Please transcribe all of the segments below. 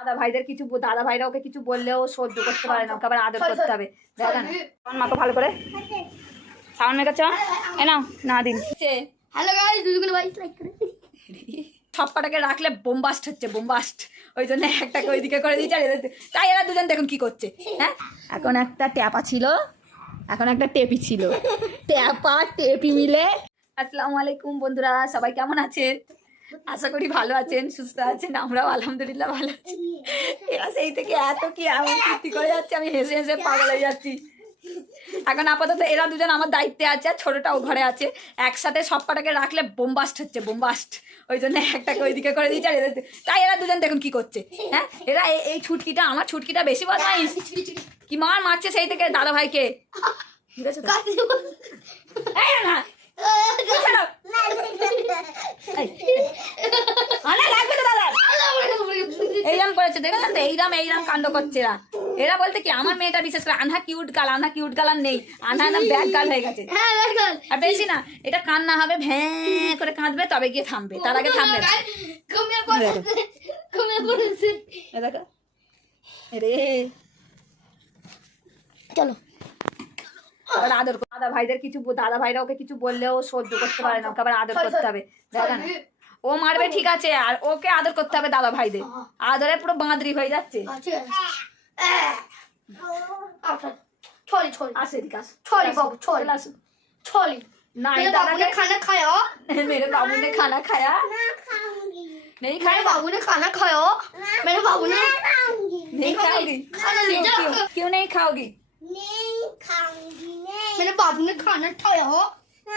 দাদা ভাইদের কিছু দাদা ভাইরা ওকে কিছু বললেও সহ্য করতে পারে না ওকে আবার আদর করতে হবে। দেখেন মাকে ভালো করে সামনের কাছে এ নাও না দিন। হ্যালো গাইস দুজনে ভাই লাইক করে। সবকটাকে রাখলে বোমবাস্ট হচ্ছে বোমবাস্ট ওই জন্য একটাকে ওইদিকে করে এদের- তাই এরা দুজন দেখুন কি করছে হ্যাঁ? এখন একটা ট্যাপা ছিল এখন একটা টেপি ছিল। ট্যাপা টেপি মিলে। আসসালামু আলাইকুম বন্ধুরা সবাই কেমন আছেন? আশা করি ভালো আছেন সুস্থ আছেন আমরাও আলহামদুলিল্লাহ ভালো আছি। এরা সেই থেকে এত কি এমন কীর্তি করে যাচ্ছে আমি হেসে হেসে পাগল হয়ে যাচ্ছি। এখন আপাতত এরা দুজন আমার দায়িত্বে আছে আর ছোটটা ও ঘরে আছে। একসাথে সব কটাকে রাখলে বোমবাস্ট হচ্ছে বোমবাস্ট ওই জন্য একটাকে ওইদিকে করে দিচ্ছে আর এদের- তাই এরা দুজন দেখুন কি করছে হ্যাঁ? এরা এই- ছুটকিটা আমার ছুটকিটা বেশি বদমাইশ। কি মার মারছে সেই থেকে দাদা ভাইকে? ঠিক আছে তো? এই না ছাড়ো। এই, আনা লাগবে তো দাদা এইরাম করেছে দেখেছেন তো এইরাম এইরাম কাণ্ড করছে এরা এরা বলতে কি আমার মেয়েটা বিশেষ করে আনহা কিউট গাল আনহা কিউট গাল আর নেই। আনহা না ব্যাগ গাল হয়ে গেছে। হ্যাঁ আর বেশি না এটা কান্না হবে ভ্যাঁ করে কাঁদবে তবে গিয়ে থামবে তার আগে থামবে। না। এই দেখো। রে। চলো। আবার আদর দাদা ভাইদের কিছু দাদা ভাইরা ওকে কিছু বললেও সহ্য করতে পারে না ওকে আবার আদর করতে হবে। দেখেন ও মারবে ঠিক আছে আর ওকে আদর করতে হবে দাদা ভাইদের আদরে পুরো বাঁদরি হয়ে যাচ্ছে ঠিক আছে আচ্ছা ছড়ি ছড়ি আসে এদিকে আসো ছড়ি বাবু ছড়ি চলে আসো ছড়ি না मेरे এই बाबू ने দাদাকে खाना खाया मेरे बाबू ने खाना खाया नहीं मेरे खाया बाबू ने खाना खाया मेरे बाबू ने नहीं खाओगी खाना ले क्यों, जाओ क्यों क्यों नहीं खाओगी मेरे बाबू ने खाना खाया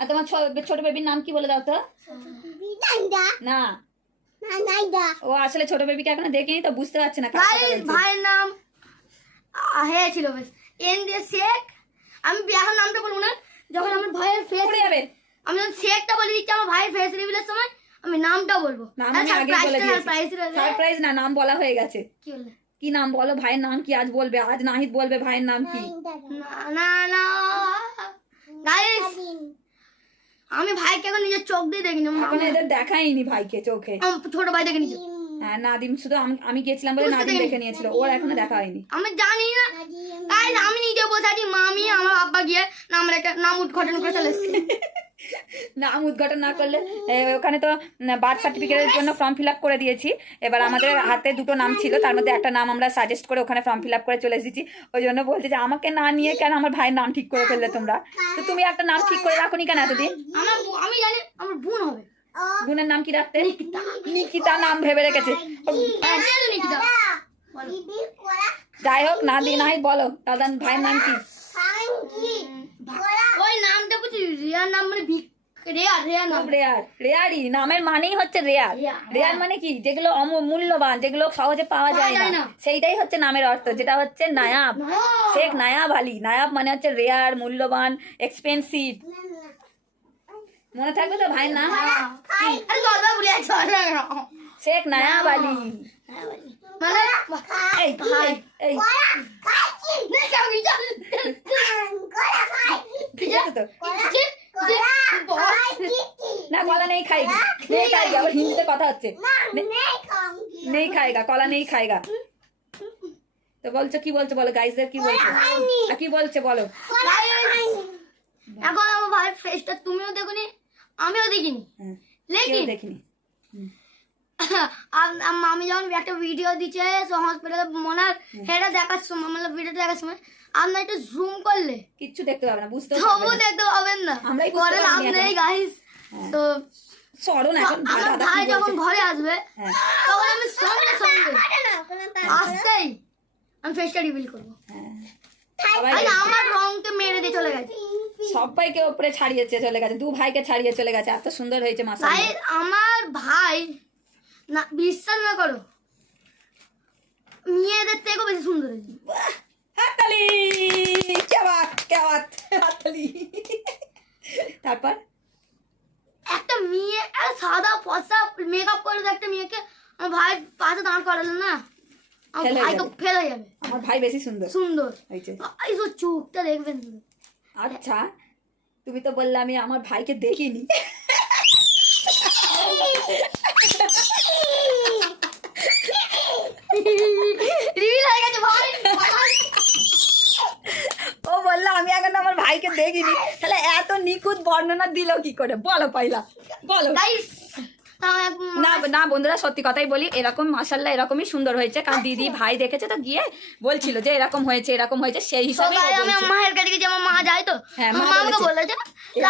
আর তোমার ছোট বেবির নাম কি বলে দাও তো? না। ও আসলে ছোট বেবিকে এখনও দেখিনি তো বুঝতে পারছে না কার কথা গাইস বলছে। ভাইয়ের নাম হ্যাঁ ছিল বেশ। এন দিয়ে শেখ। আমি বিয়াহের নামটা বলব না। যখন আমার ভাইয়ের ফেস যাবে। আমি যখন শেখটা বলে দিচ্ছি আমার ভাইয়ের ফেস রিভিলের সময় আমি নামটা বলব। সারপ্রাইজ না নাম বলা হয়ে গেছে। কি বললে কি নাম বলো? ভাইয়ের নাম কি আজ বলবে? আজ নাহিদ বলবে ভাইয়ের নাম কি? না না না। আমি ভাইকে এখন নিজের চোখ দিয়ে দেখিনি। এখন এদের দেখাইনি ভাইকে চোখে। ছোট ভাই দেখে নিয়েছে হ্যাঁ নাদিম শুধু আমি গেছিলাম বলে নাদিম দেখে নিয়েছিল। ওর এখনও দেখা হয়নি। আমি জানি না। আমি নিজে বসে আছি। মামি আমার আব্বা গিয়ে নাম রেখে নাম উদ্ঘাটন করে চলে এসেছে। নাম উদ্ঘাটন না করলে ওখানে তো বার্থ সার্টিফিকেটের জন্য ফর্ম ফিল করে দিয়েছি। এবার আমাদের হাতে দুটো নাম ছিল তার মধ্যে একটা নাম আমরা সাজেস্ট করে ওখানে ফর্ম ফিল করে চলে এসেছি। ওই জন্য বলছে যে আমাকে না নিয়ে কেন আমার ভাইয়ের নাম ঠিক করে ফেললে তোমরা? তো তুমি একটা নাম ঠিক করে রাখোনি কেন এতদিন? আমি জানি আমার বোন হবে। বোনের নাম কি রাখতে? নিকিতা। নাম ভেবে রেখেছে। হ্যাঁ। যাই হোক না দি নাই বলো দাদা ভাইয়ের নাম কি? ওই বুঝি রেয়ার নাম মানে রেয়ার রেয়ার নাম। রেয়ার রেয়ারই। নামের মানেই হচ্ছে রেয়ার। রেয়ার মানে কি? যেগুলো অমূল্যবান যেগুলো সহজে পাওয়া যায় না। সেইটাই হচ্ছে নামের অর্থ যেটা হচ্ছে নায়াব। শেখ নায়াব আলী। নায়াব মানে হচ্ছে রেয়ার মূল্যবান এক্সপেন্সিভ মনে থাকবে তো ভাই না হ্যাঁ। শেখ নায়াব আলী। মানে এই ভাই এই কলা নেই খাইগি নেই খাইগা আবার হিন্দিতে কথা হচ্ছে। নেই খাইগা কলা নেই খাইগা তো বলছো কি বলছো বলো গাইজদের কি বলছো? আর কি বলছে বলো? এখন আমার ভাইয়ের ফেসটা তুমিও দেখোনি আমিও দেখিনি। হ্যাঁ, লেকিন। দেখিনি। আম- যখন একটা ভিডিও দিচ্ছে হসপিটালে মনে হয় সেটা দেখার সময় মানে ভিডিওটা দেখার সময় আপনার একটু জুম করলে। কিচ্ছু দেখতে পাবে না বুঝতে তবু দেখতে পাবেন না। বুঝতে করে লাভ নেই গাইস। হ্যাঁ। তো চলো না এখন আমার ভাই যখন ঘরে আসবে হ্যাঁ। তখন আমি সঙ্গে সঙ্গে আসতেই আমি ফেসটা রিভিল করব। হ্যাঁ। আমার রংকে মেরে দিয়ে চলে গেছে। সবাইকে উপরে ছাড়িয়েছে চলে গেছে দু ভাইকে ছাড়িয়ে চলে গেছে এত সুন্দর হয়েছে মাসা ভাই আমার ভাই না বিশ্বাস না করো মেয়েদের থেকেও বেশি সুন্দর হয়েছে। হাততালি কে বাত কে তারপর? একটা মেয়ে আর সাদা ফসা মেকআপ করে একটা মেয়েকে আমার ভাই পাশে দাঁড় করালো না আমার ভাই তো ফেলে যাবে। আমার ভাই বেশি সুন্দর। সুন্দর। দেখবেন। আচ্ছা তুমি তো বললে আমি আমার ভাইকে দেখিনি। বর্ণনা দিল কি করে? বলো পাইলা। বলো। না না বন্ধুরা সত্যি কথাই বলি এরকম মাসাল্লাহ এরকমই সুন্দর হয়েছে। কারণ দিদি ভাই দেখেছে তো গিয়ে বলছিল যে এরকম হয়েছে এরকম হয়েছে সেই হিসাবে আমি মায়ের কাছে আমার মা যায় তো হ্যাঁ, মা বলেছে। বলেছে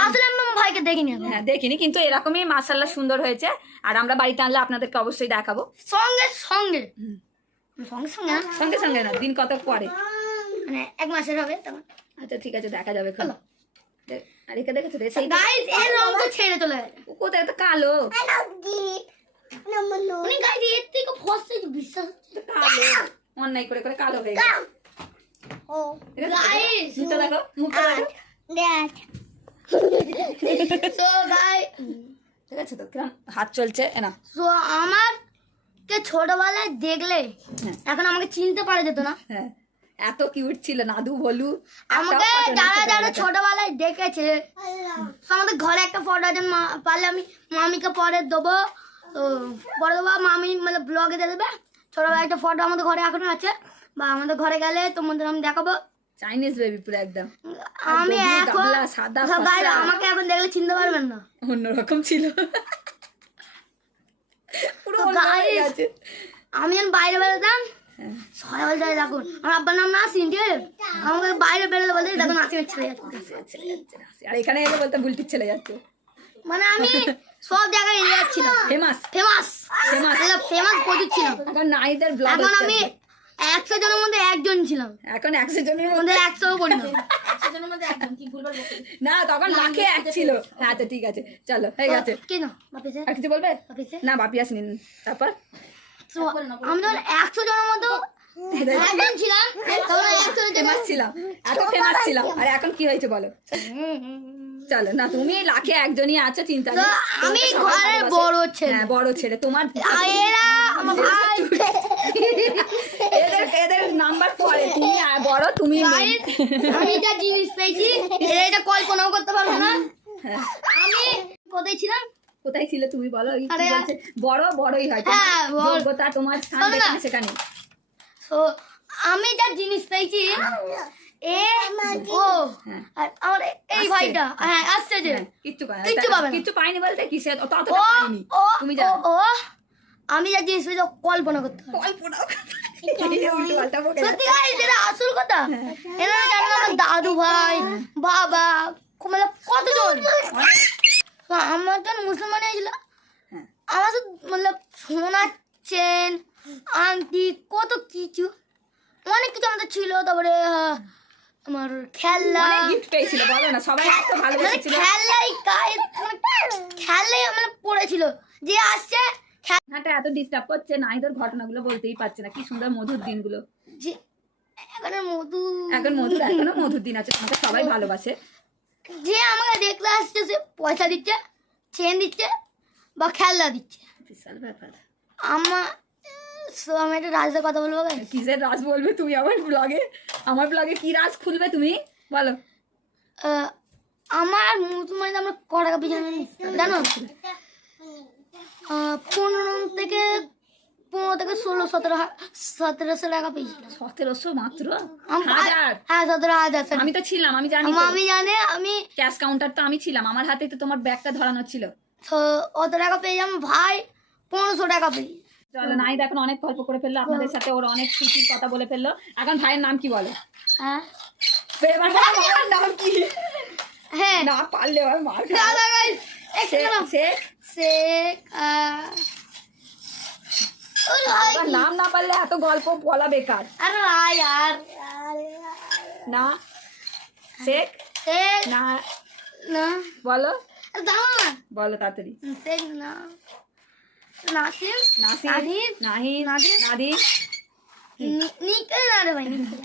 আসলে আমি ভাইকে দেখিনি হ্যাঁ দেখিনি কিন্তু এরকমই মাসাল্লাহ সুন্দর হয়েছে। আর আমরা বাড়িতে আনলে আপনাদেরকে অবশ্যই দেখাবো। সঙ্গে সঙ্গে। সঙ্গে সঙ্গে না? সঙ্গে সঙ্গে না দিন কত পরে। মানে এক মাসের হবে তখন। আচ্ছা ঠিক আছে দেখা যাবে এখন। আর একে দেখেছ রে সেই গাইস এর রং তো ছেড়ে চলে গেছে। ও কোথায়? তো কালো। উনি গাইস এর থেকে ফসছে বিশ্বাস কালো। অন্যায় করে করে কালো হয়ে গেছে। দেখেছ? Guys! মুখটা দেখো মুখটা দেখো। সো গাই ঠিক আছে তো কিরম হাত চলছে না। সো আমার কে ছোটবেলায় দেখলে হ্যাঁ। এখন আমাকে চিনতে পারা যেত না। হ্যাঁ। এত কিউট ছিল নাদু বলু। আমাকে যারা যারা ছোটবেলায় দেখেছে আমাদের ঘরে একটা ফটো আছে মা- পারলে আমি মামিকে পরে দেবো। তো পরে দেবো মামি মানে ব্লগে দিয়ে দেবে ছোটবেলায় একটা ফটো আমাদের ঘরে এখনও আছে। বা আমাদের ঘরে গেলে তোমাদের আমি দেখাবো। চাইনিজ বেবি পুরো একদম। আমি এখন সাদা সব আমাকে এখন দেখলে চিনতে পারবেন না। অন্যরকম ছিল। পুরো হয়ে। আমি যখন বাইরে বেরোতাম। হ্যাঁ। সবাই বলতে দেখুন আমার আব্বার নাম নাসিন ঠিক আছে? আমাকে বাইরে বেরোতে বলতে দেখুন নাসিমের ছেলে যাচ্ছে আর এখানে এলে বলতে বুলটির ছেলে যাচ্ছে। মানে আমি সব জায়গায় এগিয়ে যাচ্ছিলাম। ফেমাস। ফেমাস। Famous. ফেমাস প্রচুর ছিলাম। এখন নাইদের ব্লগ এখন আমি একশো জনের মধ্যে একজন ছিলাম। এখন একশো জনের মধ্যে একশো করি না না তখন লাখে এক ছিল। হ্যাঁ তো ঠিক আছে চলো হয়ে গেছে। কি না? বাপিসে আর কিছু বলবে? না বাপি আসেনি। তারপর? তো আমি একশো জনের মধ্যে ছিলাম তখন একশো জনের ফেমাস ছিলাম এত ফেমাস ছিলাম। আর এখন কি হয়েছে বলো? চলো না তুমি লাখে একজনই আছো চিন্তা নেই। আমি ঘরের বড় ছেলে। হ্যাঁ বড় ছেলে তোমার এরা আমার ভাই। এদের এদের নাম্বার পরে তুমি বড় তুমি আমি যা জিনিস পেয়েছি এটা কল্পনাও করতে পারব না। হ্যাঁ। আমি কোথায় ছিলাম? কোথায় ছিল তুমি বলো? বড় বড়ই হয়। তোমার হ্যাঁ, যোগ্যতা তোমার স্থান সেখানে। আমি যা জিনিস পেয়েছি এ ও হ্যাঁ। আর আমার এই ভাইটা হ্যাঁ। আসছে যে। হ্যাঁ, কিচ্ছু পায় কিচ্ছু পাবে কিচ্ছু পাইনি বলতে কি সে অত ও পাইনি ও তুমি ও ও আমি যা জিনিস পেয়েছি কল্পনা করতে সত্যি যেটা আসল কথা? এরা জানো আমার দাদু ভাই বাবা মানে কতজন? আমার যখন মুসলমান হয়েছিল হ্যাঁ। আমার তো মানে সোনার চেন আংটি কত কিছু অনেক কিছু আমাদের ছিল। তারপরে আমার অনেক গিফট পেয়েছিল বলো না সবাই এত মানে ভালোবেসেছিল। খেলনাই গায়ে মানে খেলনাই মানে পড়েছিল। যে আসছে হাঁটা এত ডিস্টার্ব করছে নাইদের ঘটনাগুলো বলতেই পারছে না। কি সুন্দর মধুর দিনগুলো। যে এখানে মধু এখন মধুর এখনও মধুর দিন আছে তোমাকে সবাই ভালোবাসে। যে আমাকে দেখতে আসছে সে পয়সা দিচ্ছে চেন দিচ্ছে বা খেলনা দিচ্ছে। বিশাল ব্যাপার। আমার সো আমি একটা রাজের কথা বলব? কিসের রাজ বলবে তুমি আমার ব্লগে আমার ব্লগে কি রাজ খুলবে তুমি? বলো। আমার মুসলমানিতে আমরা ক টাকা পিছনে জানো? পনেরো থেকে পনেরো থেকে ষোলো সতেরো সতেরোশো টাকা পেয়েছিলাম সতেরোশো মাত্র? হাজার? হ্যাঁ সতেরো হাজার আমি তো ছিলাম আমি জানি আমি জানে আমি ক্যাশ কাউন্টার তো আমি ছিলাম আমার হাতে তো তোমার ব্যাগটা ধরানো ছিল। অত টাকা পেয়েছিলাম ভাই পনেরোশো টাকা পেয়েছি। চলো নাই এখন অনেক গল্প করে ফেলল আপনাদের সাথে ওর অনেক স্মৃতির কথা বলে ফেলল। এখন ভাইয়ের নাম কি বলে? হ্যাঁ? নাম কি? হ্যাঁ। না পারলে মার শেখ এবার নাম না পারলে এত গল্প বলা বেকার। আরে আর। না শেখ না না। বলো। না বলো তাড়াতাড়ি। শেখ না। নাসিম নাহিদ রে ভাই নিকে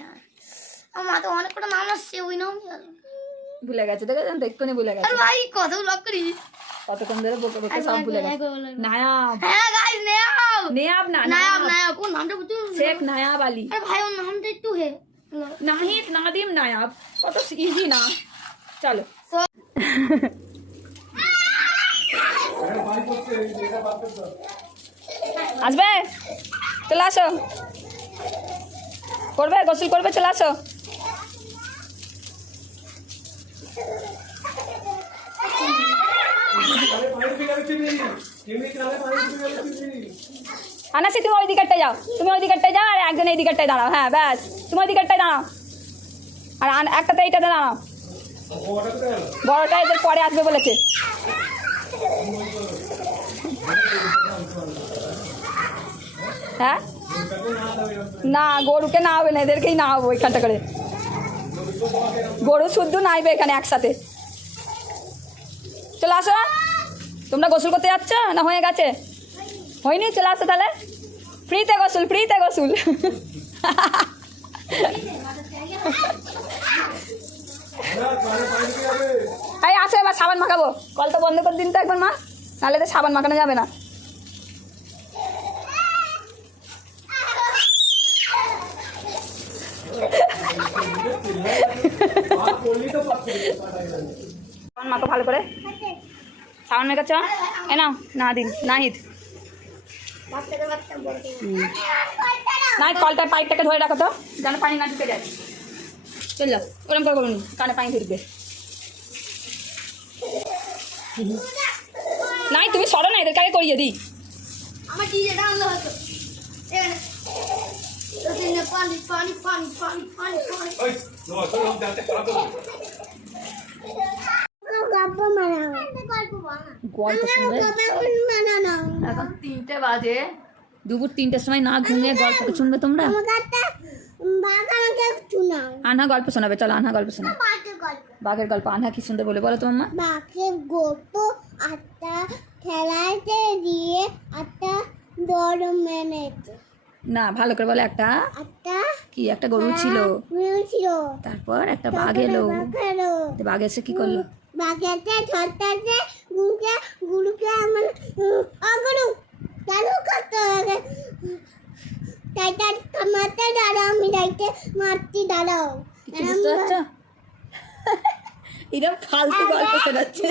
আমার অনেক কটা নাম আসছে ওই নাম ভুলে গেছে দেখেছেন তো? এক্ষুনি ভুলে গেছে। ভাই কত ব্লক করি? কতক্ষণ ধরে বকে বকে সব ভুলে গেছে। নায়াব। হ্যাঁ গাইস নায়াব। নেয়াব না নায়াব নায়াব। ওর নামটা বুঝতে শেখ নায়াব আলী। আরে ভাই ওর নামটা একটু হে। নাহিদ নাদিম নায়াব। কত ইজি না। চলো। আসবে? চলে আসো। করবে? গোসল করবে? চলে আসো। আনাসি, তুমি ওই দিকেরটায় যাও। তুমি ওই দিকেরটায় যাও আর একজন এই দিকেরটায় দাঁড়াও। হ্যাঁ ব্যাস। তুমি ওই দিকেরটায় দাঁড়াও। আর একটাতে এইটাতে দাঁড়াও। বড়টা এদের পরে আসবে বলেছে। হ্যাঁ? না, গরুকে না হবে না, এদেরকেই না হব ওইখানটা করে। গরু শুদ্ধ নাইবে এখানে একসাথে। চলে আসো তোমরা গোসল করতে যাচ্ছ না হয়ে গেছে? হয়নি? চলে আসো তাহলে। ফ্রিতে গোসল ফ্রিতে গোসল। আসো এবার, সাবান মাখাবো। কল তো বন্ধ করে দিন তো একবার মা। নাহলে তো সাবান মাখানো যাবে না সাবান মাখো ভালো করে সাবান মেখাচ্ছ এ নাও না দিন নাহিদ। না কলটার পাইপটাকে ধরে রাখো তো যেন পানি না ঢুকে যায়। চল যাও ওরম করে করুন কানে পানি ঢুকবে। নাই তুমি সরো না এদেরকে আগে করিয়ে দিই। আমার ডিজে ডাউন হতো এখানে তো দিনে পানি পানি পানি পানি পানি। পানি গল্প মানাও গল্প বানা শুনবে এখন তিনটে বাজে। দুপুর তিনটের সময় না ঘুমিয়ে গল্প শুনবে তোমরা? একটা বাগানকে আনহা গল্প শোনাবে চলো আনহা গল্প শোনাবে বাঘের গল্প। আনহা কি শুনতে বলে বলো তোমার বাঘের গল্প আটটা খেলাতে দিয়ে আটটা দৌড় মেনেছে না ভালো করে বলে একটা। কি একটা গরু ছিল। ছিল তারপর একটা বাঘ এলো। বাঘ এসে কি করল? বাঘেতে ধরতেছে গুরুকে গুরুকে আমার অগুরু চালু করতে হবে? কামাতে দাঁড়াও আমি তাইতে মারতে দাঁড়াও। এরকম ফালতু গল্প শোনাচ্ছে।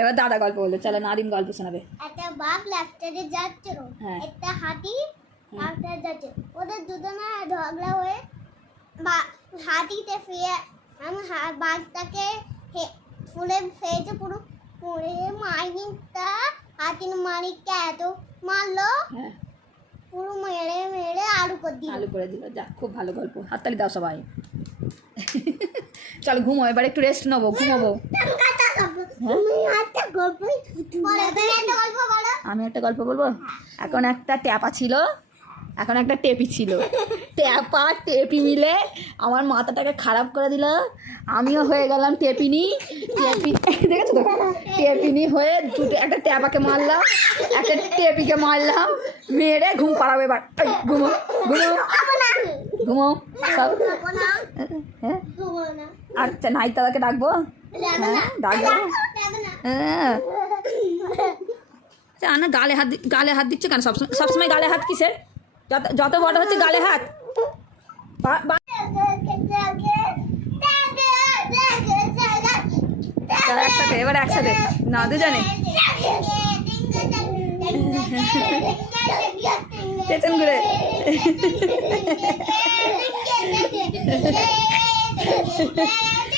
এবার দাদা গল্প বলল চলো নাদিম গল্প শোনাবে। একটা বাঘ লেফটেতে যাচ্ছিল হ্যাঁ। একটা হাতি লেফটে যাচ্ছে। ওদের দুজনে ঝগড়া হয়ে বা- হাতিতে ফিরে আমি হা- বাঘটাকে ফুলে ফেয়েছে পুরো পুড়ে মাইনিকটা হাতির মালিকটা এত মারলো। হ্যাঁ। পুরো মেরে মেরে আলু করে দিল। আলু করে দিল। যা খুব ভালো গল্প। হাততালি দাও সবাই। চলো ঘুমো এবার একটু রেস্ট নেব ঘুমাবো। আমি একটা গল্প বলব? এখন একটা ট্যাপা ছিল। এখন একটা টেপি ছিল। ট্যাপা টেপি মিলে আমার মাথাটাকে খারাপ করে দিল। আমিও হয়ে গেলাম টেপিনি। টেপি, দেখেছ তো? টেপিনি হয়ে দুটো, একটা ট্যাপাকে মারলাম, একটা টেপিকে মারলাম, মেরে ঘুম পাড়াবো এবার। ঘুমো ঘুমো। ঘুমো, সব। হ্যাঁ? আচ্ছা নাই দাদাকে ডাকবো? হ্যাঁ ডাকবো? হ্যাঁ। আচ্ছা আনা গালে হাত গালে হাত দিচ্ছ কেন? সবসময় সবসময় গালে হাত কিসের? যত যত বড় হচ্ছে গালে হাত। একসাথে এবার একসাথে। না দুজনে। ঘুরে ঘুরে।